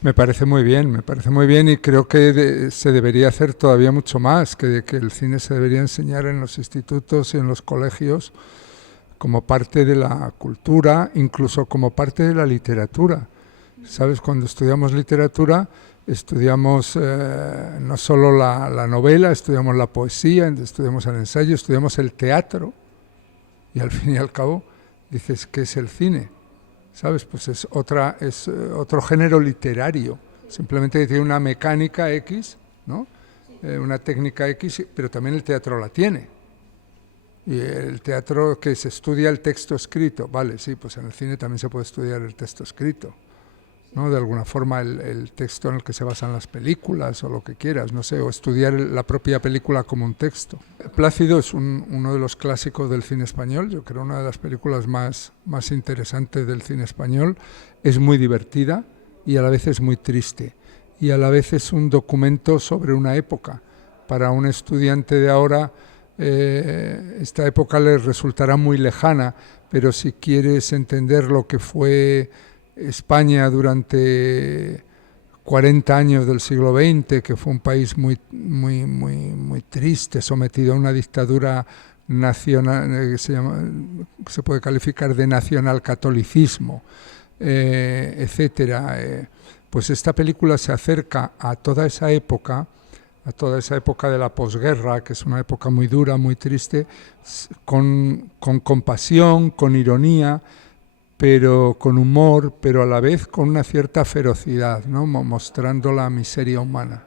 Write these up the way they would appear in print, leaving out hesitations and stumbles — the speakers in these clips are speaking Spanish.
Me parece muy bien y creo que se debería hacer todavía mucho más, que el cine se debería enseñar en los institutos y en los colegios como parte de la cultura, incluso como parte de la literatura. ¿Sabes? Cuando estudiamos literatura, estudiamos no solo la novela, estudiamos la poesía, estudiamos el ensayo, estudiamos el teatro y al fin y al cabo dices, ¿qué es el cine? ¿Sabes? Pues otro género literario, simplemente que tiene una mecánica X, ¿no? Una técnica X, pero también el teatro la tiene. Y el teatro que se estudia el texto escrito, vale, sí, pues en el cine también se puede estudiar el texto escrito, ¿no? De alguna forma el texto en el que se basan las películas o lo que quieras, no sé, o estudiar la propia película como un texto. Plácido es uno de los clásicos del cine español, yo creo una de las películas más interesantes del cine español. Es muy divertida y a la vez es muy triste y a la vez es un documento sobre una época. Para un estudiante de ahora esta época le resultará muy lejana, pero si quieres entender lo que fue España durante 40 años del siglo XX, que fue un país muy triste, sometido a una dictadura nacional, que se puede calificar de nacionalcatolicismo, etcétera. Pues esta película se acerca a toda esa época de la posguerra, que es una época muy dura, muy triste, con compasión, con ironía, pero con humor, pero a la vez con una cierta ferocidad, ¿no? Mostrando la miseria humana.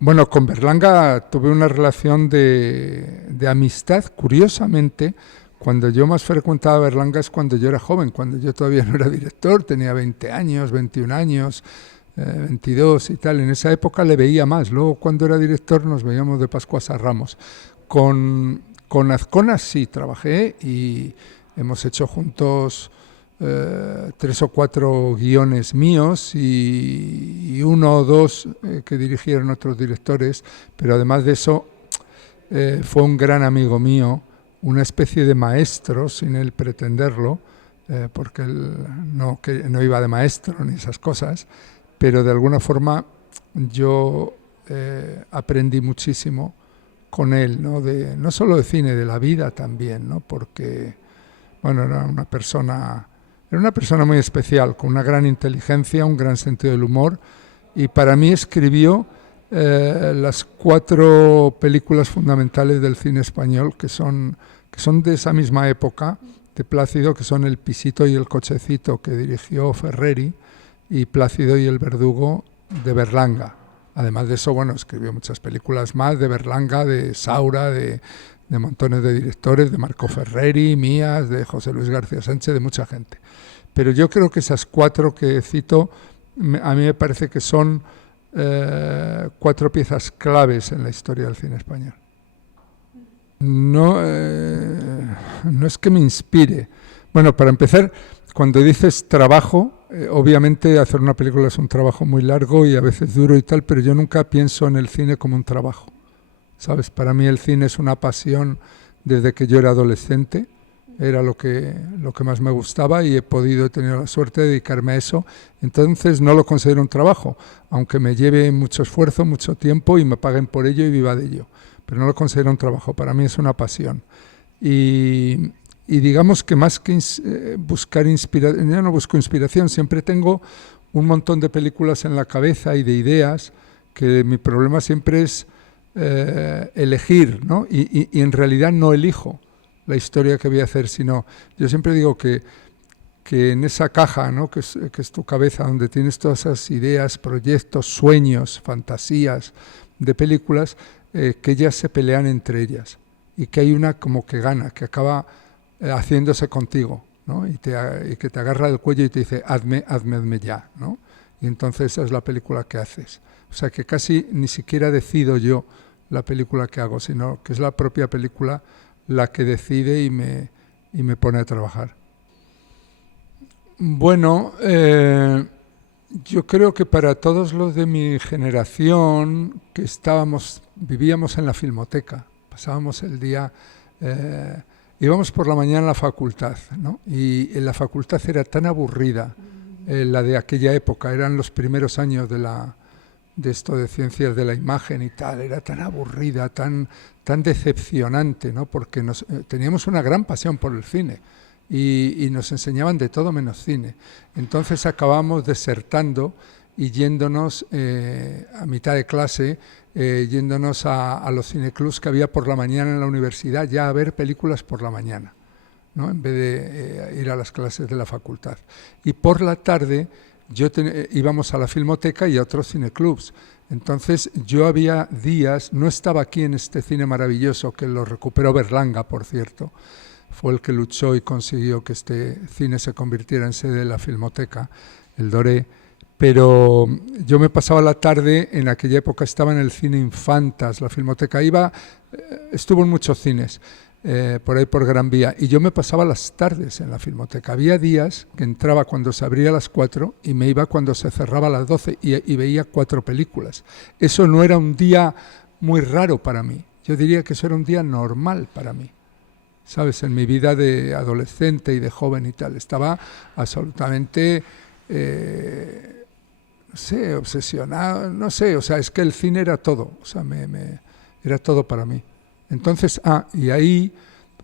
Bueno, con Berlanga tuve una relación de amistad, curiosamente, cuando yo más frecuentaba Berlanga es cuando yo era joven, cuando yo todavía no era director, tenía 20 años, 21 años, 22 y tal. En esa época le veía más, luego cuando era director nos veíamos de Pascuas a Ramos. Con Azcona sí trabajé y hemos hecho juntos 3 o 4 guiones míos y uno o dos que dirigieron otros directores, pero además de eso fue un gran amigo mío, una especie de maestro sin él pretenderlo, porque él no iba de maestro ni esas cosas, pero de alguna forma yo aprendí muchísimo con él, ¿no? No solo de cine, de la vida también, ¿no? Porque bueno, era una persona muy especial, con una gran inteligencia, un gran sentido del humor, y para mí escribió las 4 películas fundamentales del cine español, que son de esa misma época, de Plácido, que son El pisito y el cochecito, que dirigió Ferreri, y Plácido y el verdugo, de Berlanga. Además de eso, bueno, escribió muchas películas más, de Berlanga, de Saura, de montones de directores, de Marco Ferreri, mías, de José Luis García Sánchez, de mucha gente. Pero yo creo que esas 4 que cito, a mí me parece que son 4 piezas claves en la historia del cine español. No es que me inspire. Bueno, para empezar, cuando dices trabajo, obviamente hacer una película es un trabajo muy largo y a veces duro y tal, pero yo nunca pienso en el cine como un trabajo. ¿Sabes? Para mí el cine es una pasión desde que yo era adolescente, era lo que más me gustaba y he tenido la suerte de dedicarme a eso. Entonces no lo considero un trabajo, aunque me lleve mucho esfuerzo, mucho tiempo y me paguen por ello y viva de ello. Pero no lo considero un trabajo, para mí es una pasión. Y digamos que más que buscar inspiración, yo no busco inspiración, siempre tengo un montón de películas en la cabeza y de ideas, que mi problema siempre es elegir, ¿no? Y en realidad no elijo la historia que voy a hacer, sino yo siempre digo que en esa caja, ¿no? que es tu cabeza, donde tienes todas esas ideas, proyectos, sueños, fantasías de películas, que ellas se pelean entre ellas y que hay una como que gana, que acaba haciéndose contigo, ¿no? y que te agarra del cuello y te dice hazme ya, ¿no? Y entonces esa es la película que haces. O sea que casi ni siquiera decido yo la película que hago, sino que es la propia película la que decide y me pone a trabajar. Bueno, yo creo que para todos los de mi generación que vivíamos en la Filmoteca, pasábamos el día, íbamos por la mañana a la facultad, ¿no? Y en la facultad era tan aburrida, la de aquella época, eran los primeros años de esto de ciencias de la imagen y tal, era tan aburrida, tan decepcionante, ¿no? Porque teníamos una gran pasión por el cine y nos enseñaban de todo menos cine. Entonces acabamos desertando y yéndonos a mitad de clase, yéndonos a los cineclubs que había por la mañana en la universidad, ya a ver películas por la mañana, ¿no? En vez de ir a las clases de la facultad. Y por la tarde íbamos a la Filmoteca y a otros cineclubs. Entonces yo había días, no estaba aquí en este cine maravilloso, que lo recuperó Berlanga, por cierto, fue el que luchó y consiguió que este cine se convirtiera en sede de la Filmoteca, el Doré, pero yo me pasaba la tarde, en aquella época estaba en el cine Infantas, la Filmoteca, estuvo en muchos cines, por ahí por Gran Vía, y yo me pasaba las tardes en la Filmoteca. Había días que entraba cuando se abría a las 4 y me iba cuando se cerraba a las 12 y veía 4 películas. Eso no era un día muy raro para mí, yo diría que eso era un día normal para mí. ¿Sabes? En mi vida de adolescente y de joven y tal, estaba absolutamente, no sé, obsesionado, no sé, o sea, es que el cine era todo, o sea, era todo para mí. Entonces, y ahí,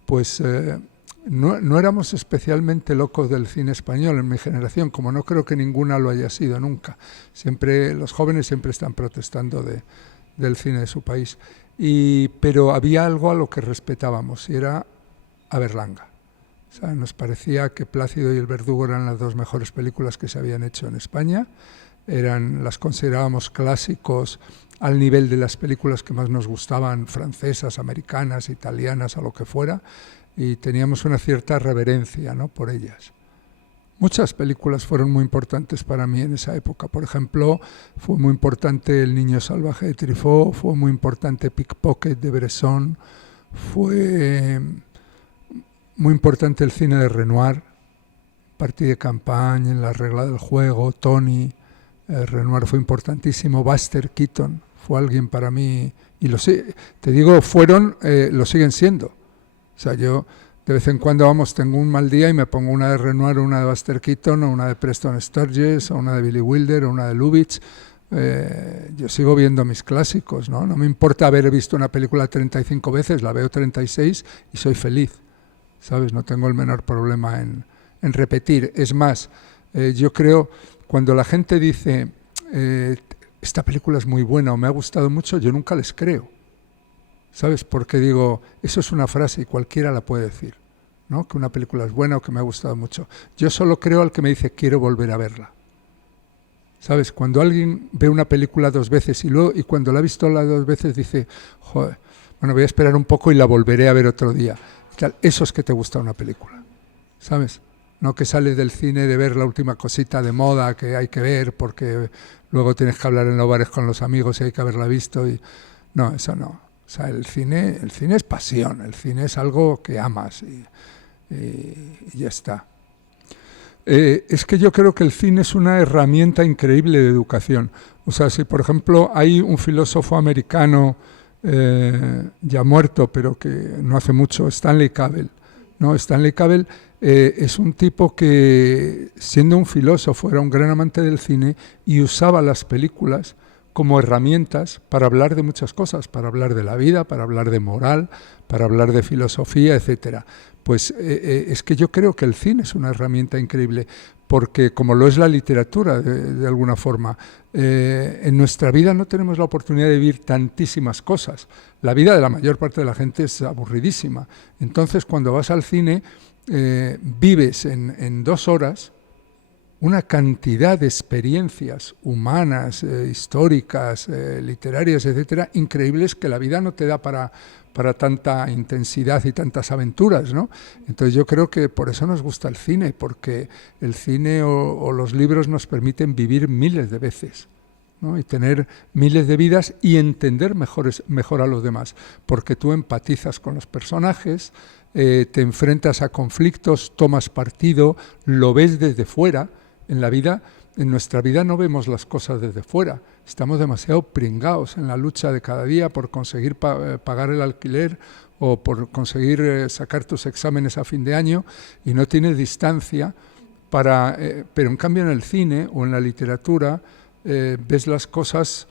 pues, no éramos especialmente locos del cine español en mi generación, como no creo que ninguna lo haya sido nunca. Siempre, los jóvenes siempre están protestando del cine de su país. Pero había algo a lo que respetábamos, y era a Berlanga. O sea, nos parecía que Plácido y el Verdugo eran las 2 mejores películas que se habían hecho en España. Las considerábamos clásicos al nivel de las películas que más nos gustaban, francesas, americanas, italianas, o lo que fuera, y teníamos una cierta reverencia, ¿no?, por ellas. Muchas películas fueron muy importantes para mí en esa época. Por ejemplo, fue muy importante El niño salvaje de Truffaut, fue muy importante Pickpocket de Bresson, fue muy importante el cine de Renoir, Partie de campaña, En la regla del juego, Tony. Renoir fue importantísimo. Buster Keaton fue alguien para mí, y te digo, lo siguen siendo. O sea, yo de vez en cuando, tengo un mal día y me pongo una de Renoir, o una de Buster Keaton, o una de Preston Sturges, o una de Billy Wilder, o una de Lubitsch. Yo sigo viendo mis clásicos, ¿no? No me importa haber visto una película 35 veces, la veo 36 y soy feliz, ¿sabes? No tengo el menor problema en repetir. Es más, yo creo, cuando la gente dice esta película es muy buena o me ha gustado mucho, yo nunca les creo, ¿sabes? Porque digo, eso es una frase y cualquiera la puede decir, ¿no? Que una película es buena o que me ha gustado mucho. Yo solo creo al que me dice quiero volver a verla, ¿sabes? Cuando alguien ve una película 2 veces y cuando la ha visto las 2 veces dice, joder, bueno, voy a esperar un poco y la volveré a ver otro día. Eso es que te gusta una película, ¿sabes? No que sales del cine de ver la última cosita de moda que hay que ver porque luego tienes que hablar en los bares con los amigos y hay que haberla visto. No, eso no. O sea, el cine es pasión, el cine es algo que amas y ya está. Es que yo creo que el cine es una herramienta increíble de educación. O sea, si por ejemplo hay un filósofo americano ya muerto, pero que no hace mucho, Stanley Cavell, ¿no? Stanley Cavell es un tipo que, siendo un filósofo, era un gran amante del cine y usaba las películas como herramientas para hablar de muchas cosas, para hablar de la vida, para hablar de moral, para hablar de filosofía, etcétera. Pues es que yo creo que el cine es una herramienta increíble, porque como lo es la literatura de alguna forma, en nuestra vida no tenemos la oportunidad de vivir tantísimas cosas. La vida de la mayor parte de la gente es aburridísima. Entonces, cuando vas al cine, vives en 2 horas una cantidad de experiencias humanas, históricas, literarias, etcétera, increíbles, que la vida no te da para tanta intensidad y tantas aventuras, ¿no? Entonces yo creo que por eso nos gusta el cine, porque el cine o los libros nos permiten vivir miles de veces, ¿no? Y tener miles de vidas y entender mejor a los demás, porque tú empatizas con los personajes, te enfrentas a conflictos, tomas partido, lo ves desde fuera. En nuestra vida no vemos las cosas desde fuera. Estamos demasiado pringados en la lucha de cada día por conseguir pagar el alquiler o por conseguir sacar tus exámenes a fin de año, y no tienes distancia pero en cambio en el cine o en la literatura ves las cosas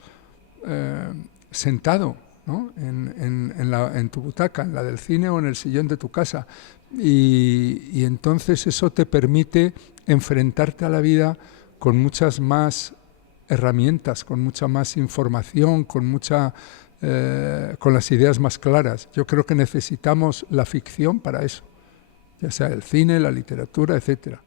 sentado, ¿no? en tu butaca, en la del cine o en el sillón de tu casa. Y entonces eso te permite enfrentarte a la vida con muchas más herramientas, con mucha más información, con las ideas más claras. Yo creo que necesitamos la ficción para eso, ya sea el cine, la literatura, etcétera.